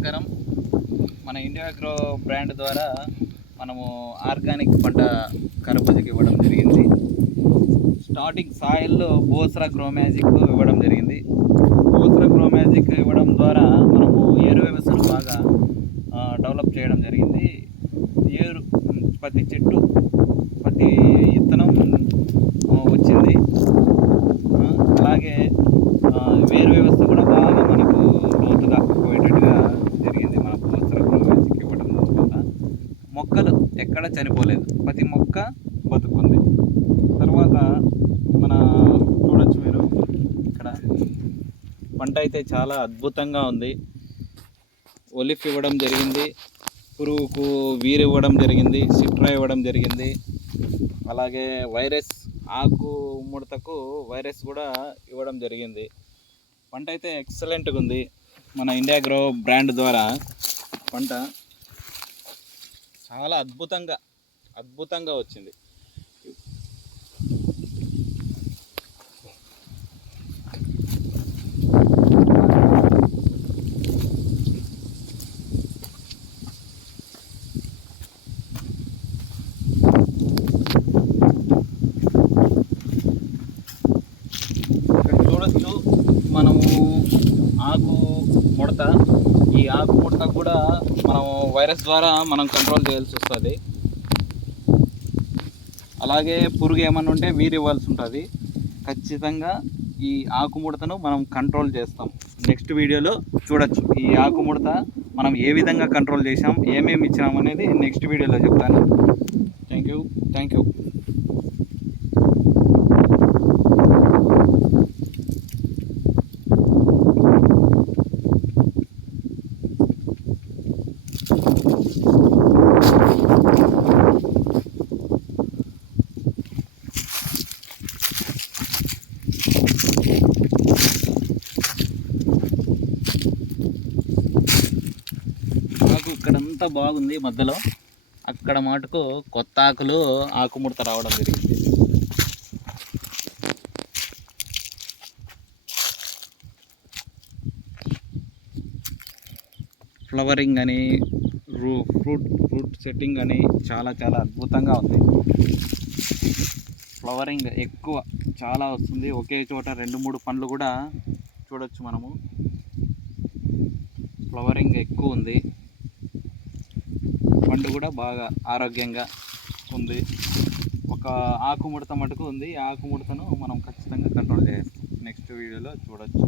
నమస్కారం. మన India agro brand ద్వారా మనము ఆర్గానిక్ పంట కర్బూజకి ఇవ్వడం జరిగింది. స్టార్టింగ్ సాయిల్లో బోస్రా గ్రో మ్యాజిక్ ఇవ్వడం జరిగింది. బోస్రా గ్రో మ్యాజిక్ ఇవ్వడం ద్వారా మనము ఏరు వ్యవస్థను బాగా డెవలప్ చేయడం జరిగింది. ఏరు ప్రతి చెట్టు ప్రతి విత్తనం వచ్చింది. అలాగే వేరు వ్యవస్థ కూడా బాగా మనకు లోతుగా పోయేటట్టుగా జరిగింది. మన బోస్రా గ్రో మ్యాజిక్ ఇవ్వడం వల్ల మొక్కలు ఎక్కడ చనిపోలేదు, ప్రతి మొక్క బతుకుంది. తర్వాత మన చూడొచ్చు మీరు ఇక్కడ పంట అయితే చాలా అద్భుతంగా ఉంది. ఒలిఫ్ ఇవ్వడం జరిగింది, పురుగుకు వీరు ఇవ్వడం జరిగింది, సిట్రా ఇవ్వడం జరిగింది. అలాగే వైరస్ ఆకు ముడతకు వైరస్ కూడా ఇవ్వడం జరిగింది. పంట అయితే ఎక్సలెంట్గా ఉంది. మన ఇండియా గ్రో బ్రాండ్ ద్వారా పంట చాలా అద్భుతంగా వచ్చింది. చూడొచ్చు మనము ఆకు ముడత, ఈ ఆకు ముడత కూడా మనము వైరస్ ద్వారా మనం కంట్రోల్ చేయాల్సి వస్తుంది. అలాగే పురుగు ఏమన్నా ఉంటే వీరు ఇవ్వాల్సి ఉంటుంది. ఖచ్చితంగా ఈ ఆకు ముడతను మనం కంట్రోల్ చేస్తాం. నెక్స్ట్ వీడియోలో చూడొచ్చు ఈ ఆకు ముడత మనం ఏ విధంగా కంట్రోల్ చేసాం, ఏమేమి ఇచ్చినాం అనేది నెక్స్ట్ వీడియోలో చెప్తాను. Thank you. ఆకు ఇక్కడంతా బాగుంది, మధ్యలో అక్కడ మటుకు కొత్త ఆకులు ఆకుముడత రావడం జరిగింది. ఫ్లవరింగ్ అని ఫ్రూట్ సెట్టింగ్ అని చాలా అద్భుతంగా ఉంది. ఫ్లవరింగ్ ఎక్కువ చాలా వస్తుంది. ఒకే చోట 2-3 పండ్లు కూడా చూడొచ్చు మనము. ఫ్లవరింగ్ ఎక్కువ ఉంది. పండు కూడా బాగా ఆరోగ్యంగా ఉంది. ఒక ఆకుముడత మటుకు ఉంది. ఆకుముడతను మనం ఖచ్చితంగా కంట్రోల్ చేస్తాం. నెక్స్ట్ వీడియోలో చూడొచ్చు.